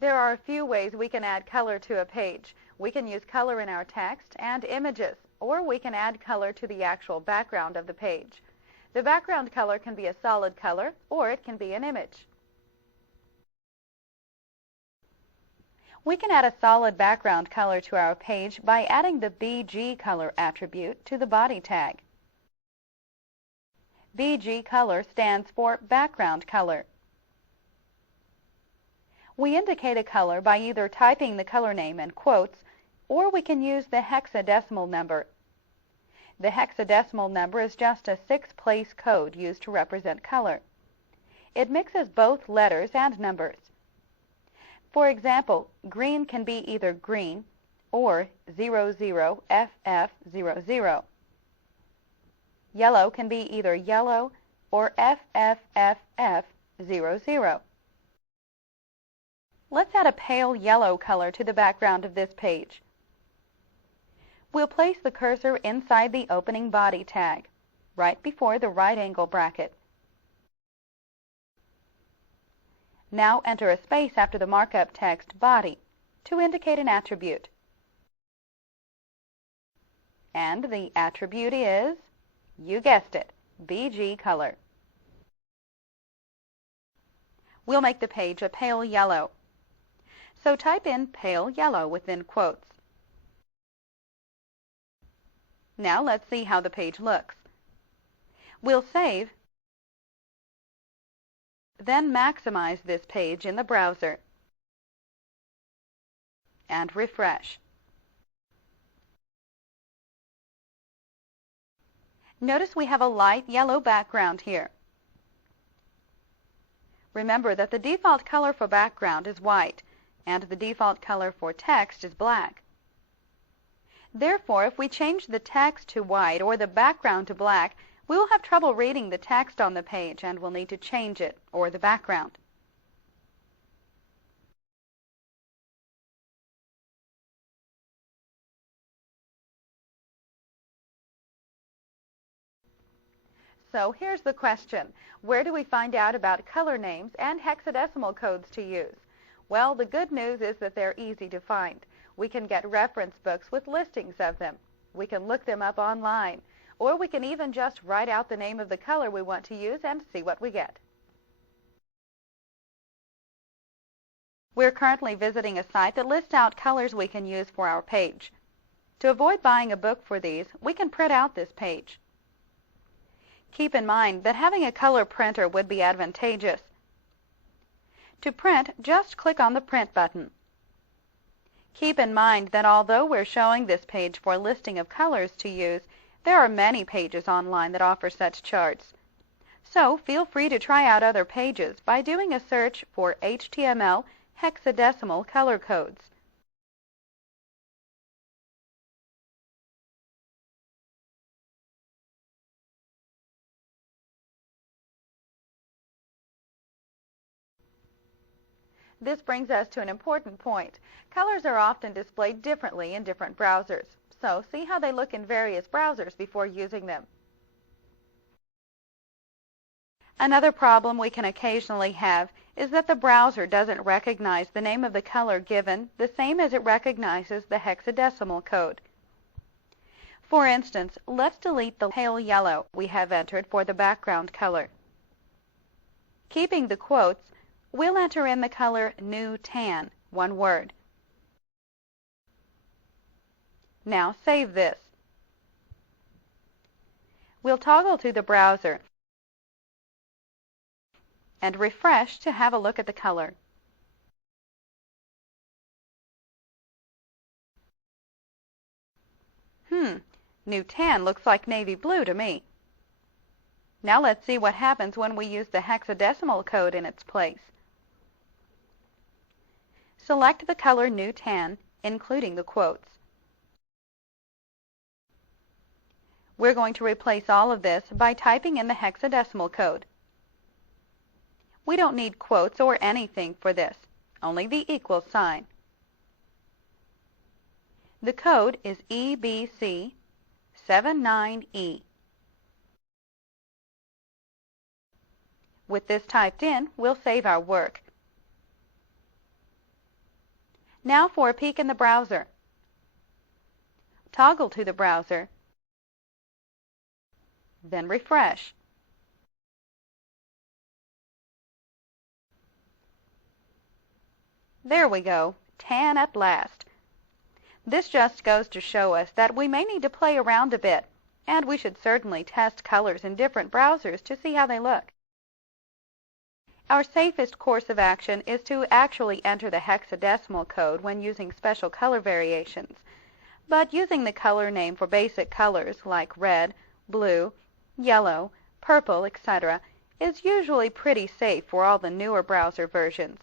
There are a few ways we can add color to a page. We can use color in our text and images, or we can add color to the actual background of the page. The background color can be a solid color, or it can be an image. We can add a solid background color to our page by adding the BG color attribute to the body tag. BG color stands for background color. We indicate a color by either typing the color name in quotes, or we can use the hexadecimal number. The hexadecimal number is just a 6-place code used to represent color. It mixes both letters and numbers. For example, green can be either green or 00FF00. Yellow can be either yellow or FFFF00. Let's add a pale yellow color to the background of this page. We'll place the cursor inside the opening body tag, right before the right angle bracket. Now enter a space after the markup text body to indicate an attribute. And the attribute is, you guessed it, BG color. We'll make the page a pale yellow. So type in pale yellow within quotes. Now let's see how the page looks. We'll save, then maximize this page in the browser and refresh. Notice we have a light yellow background here. Remember that the default color for background is white, and the default color for text is black. Therefore, if we change the text to white or the background to black, we will have trouble reading the text on the page and will need to change it, or the background. So here's the question. Where do we find out about color names and hexadecimal codes to use? Well, the good news is that they're easy to find. We can get reference books with listings of them. We can look them up online. Or we can even just write out the name of the color we want to use and see what we get. We're currently visiting a site that lists out colors we can use for our page. To avoid buying a book for these, we can print out this page. Keep in mind that having a color printer would be advantageous. To print, just click on the Print button. Keep in mind that although we're showing this page for a listing of colors to use, there are many pages online that offer such charts. So feel free to try out other pages by doing a search for HTML hexadecimal color codes. This brings us to an important point. Colors are often displayed differently in different browsers, so see how they look in various browsers before using them. Another problem we can occasionally have is that the browser doesn't recognize the name of the color given the same as it recognizes the hexadecimal code. For instance, let's delete the pale yellow we have entered for the background color. Keeping the quotes, we'll enter in the color new tan, one word. Now save this. We'll toggle to the browser and refresh to have a look at the color. New tan looks like navy blue to me. Now let's see what happens when we use the hexadecimal code in its place. Select the color new tan, including the quotes. We're going to replace all of this by typing in the hexadecimal code. We don't need quotes or anything for this, only the equal sign. The code is EBC79E. With this typed in, we'll save our work. Now for a peek in the browser. Toggle to the browser, then refresh. There we go, tan at last. This just goes to show us that we may need to play around a bit, and we should certainly test colors in different browsers to see how they look. Our safest course of action is to actually enter the hexadecimal code when using special color variations, but using the color name for basic colors like red, blue, yellow, purple, etc. is usually pretty safe for all the newer browser versions.